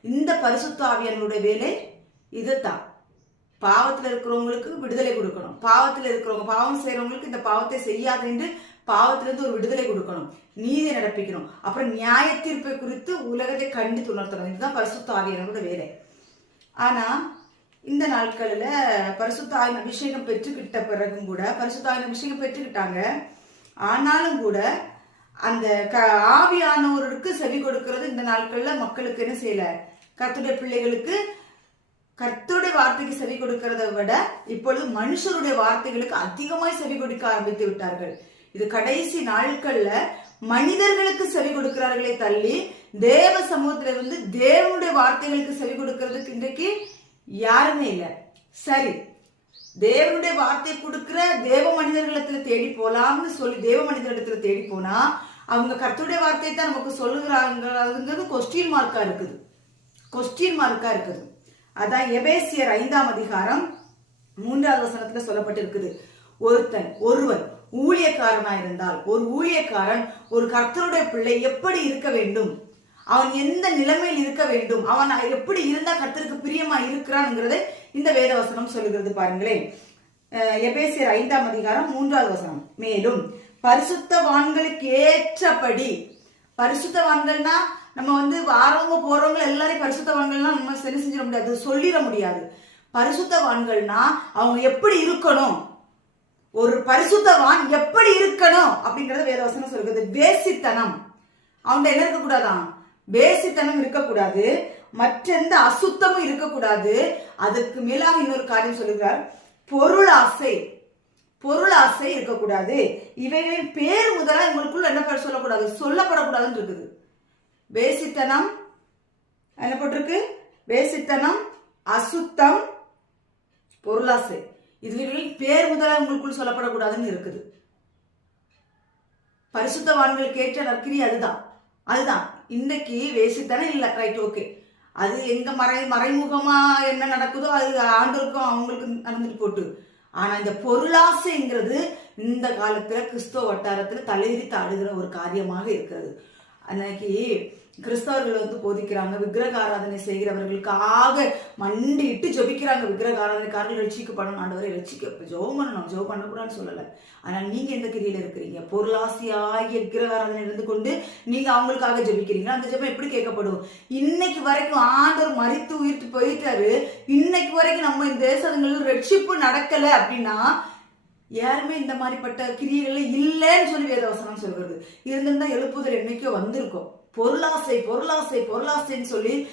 இந்த பரிசுத்தாவியனுடைய வேலை இதுதான். பாவத்தில் இருக்கிறவங்களுக்கு விடுதலை கொடுக்கணும். பாவத்தில் இருக்கிறவங்க பாவம் செய்யறவங்களுக்கு இந்த பாவத்தை செய்யாது என்று பாவத்திலிருந்து ஒரு விடுதலை கொடுக்கணும். நீதியை நடப்பிக்கணும். அப்புறம் நியாய தீர்ப்பை குறித்து உலகத்தை கண்டித்து உணர்த்தணும் இதுதான் பரிசுத்த ஆவியானோட வேலை. ஆனா இந்த நாட்களில் பரிசுத்த ஆவின் அபிஷேகம் பெற்றுக்கிட்ட பிறகும் கூட பரிசுத்த ஆவின் அபிஷேகம் பெற்றுக்கிட்டாங்க. ஆனாலும் கூட அந்த க ஆவியானவருக்கு செவி கொடுக்கிறது இந்த நாட்கள்ல மக்களுக்கு என்ன செய்யல? கத்துடைய பிள்ளைகளுக்கு கர்த்தருடைய வார்த்தைக்கு செவி கொடுக்கிறத விட இப்பொழுது மனுஷருடைய வார்த்தைகளுக்கு அதிகமாய் செவி கொடுக்க ஆரம்பித்து விட்டார்கள். இது கடைசி நாட்கள்ல மனிதர்களுக்கு செவி கொடுக்கிறார்களே தள்ளி தேவ சமூகத்துல இருந்து தேவனுடைய வார்த்தைகளுக்கு செவி கொடுக்கிறதுக்கு இன்றைக்கு யாருமே இல்லை. சரி தேவனுடைய வார்த்தை கொடுக்கிற தேவ மனிதர்களிடத்துல தேடி போலாம்னு சொல்லி தேவ மனிதர்களிடத்துல தேடி போனா அவங்க கர்த்தருடைய வார்த்தையை தான் நமக்கு சொல்லுகிறாங்கிறது கொஸ்டின் மார்க்கா இருக்குது. கொஸ்டின் மார்க்கா இருக்குது. அதான் எபேசியர் ஐந்தாம் அதிகாரம் மூன்றாவது வசனத்துல சொல்லப்பட்டிருக்குது. ஒருத்தன் ஒருவன் ஊழியக்காரனா இருந்தால் ஒரு ஊழியக்காரன் ஒரு கர்த்தருடைய பிள்ளை எப்படி இருக்க வேண்டும்? அவன் எந்த நிலைமையில் இருக்க வேண்டும்? அவன் எப்படி இருந்தா கர்த்தருக்கு பிரியமா இருக்கிறான்ங்கிறது இந்த வேத வசனம் சொல்லுகிறது பாருங்களேன். எபேசியர் ஐந்தாம் அதிகாரம் மூன்றாவது வசனம். மேலும் பரிசுத்தவான்களுக்கு ஏற்றபடி. பரிசுத்தவான்கள்னா நம்ம வந்து வாரவங்க போறவங்க எல்லாரையும் பரிசுத்தவான்கள்னா நம்ம சரி செஞ்சிட முடியாது. சொல்லிட முடியாது. பரிசுத்தவான்கள்னா அவங்க எப்படி இருக்கணும்? ஒரு பரிசுத்தவான் எப்படி இருக்கணும்? அப்படிங்கறத வேதவசனம் சொல்கிறது வேசித்தனம். அவங்க என்ன இருக்கக்கூடாதான்? வேசித்தனம் இருக்கக்கூடாது. மற்றெந்த அசுத்தமும் இருக்கக்கூடாது. அதுக்கு மேலாக இன்னொரு காரியம் சொல்லுகிறார். பொருளாசை. பொருளாசை இருக்கக்கூடாது. இவைகளின் பேர் முதலாக உங்களுக்குள்ள என்ன பேர் சொல்லக்கூடாது. சொல்லப்படக்கூடாதுன்னு இருக்குது. வேசித்தனம் என்ன போட்டிருக்கு? வேசித்தனம் அசுத்தம் பொருளாசை. இதுகளின் பேர் முதலாக உங்களுக்குள் சொல்லப்படக்கூடாதுன்னு இருக்குது. பரிசுத்தவான்களுக்கு ஏற்ற நற்கிரி அதுதான். அதுதான். இன்னைக்கு வேசித்தனம் இல்லை. ரைட் ஓகே அது எங்க மறை மறைமுகமா என்ன நடக்குதோ அது ஆண்டோருக்கும் அவங்களுக்கு நடந்துட்டு போட்டு ஆனா இந்த பொருளாசைங்கிறது இந்த காலத்துல கிறிஸ்தவ வட்டாரத்துல தலைவிரித்து ஆடுகிற ஒரு காரியமாக இருக்கிறது. அன்னைக்கு கிறிஸ்தவர்கள் வந்து போதிக்கிறாங்க விக்கிரக ஆராதனை செய்கிறவர்களுக்காக மண்டிட்டு ஜெபிக்கிறாங்க. விக்கிரக ஆராதனைக்காரர்கள் ரட்சிக்கப்படணும் ஆண்டவரை ரட்சிக்க. ஜெபம் பண்ணணும் ஜெபம் பண்ணக்கூடாதுன்னு சொல்லலை. ஆனால் நீங்கள் எந்த கிரியில் இருக்கிறீங்க? பொருளாசியாகிய விக்கிரக ஆராதனை இருந்து கொண்டு நீங்கள் அவங்களுக்காக ஜபிக்கிறீங்க அந்த ஜெபம் எப்படி கேட்கப்படும்? இன்னைக்கு வரைக்கும் ஆண்டவர் மறித்து உயிர்த்து போயிட்டாரு. இன்னைக்கு வரைக்கும் நம்ம இந்த தேசங்களில் ரட்சிப்பு நடக்கலை அப்படின்னா யாருமே இந்த மாதிரிப்பட்ட கிரியைகள் இல்லைன்னு சொல்லி வேதவசனம் சொல்கிறது. இருந்திருந்தால் எழுப்புதல் என்னைக்கோ வந்திருக்கும். பொருளாசை பொருளாசை பொருளாசைன்னு சொல்லி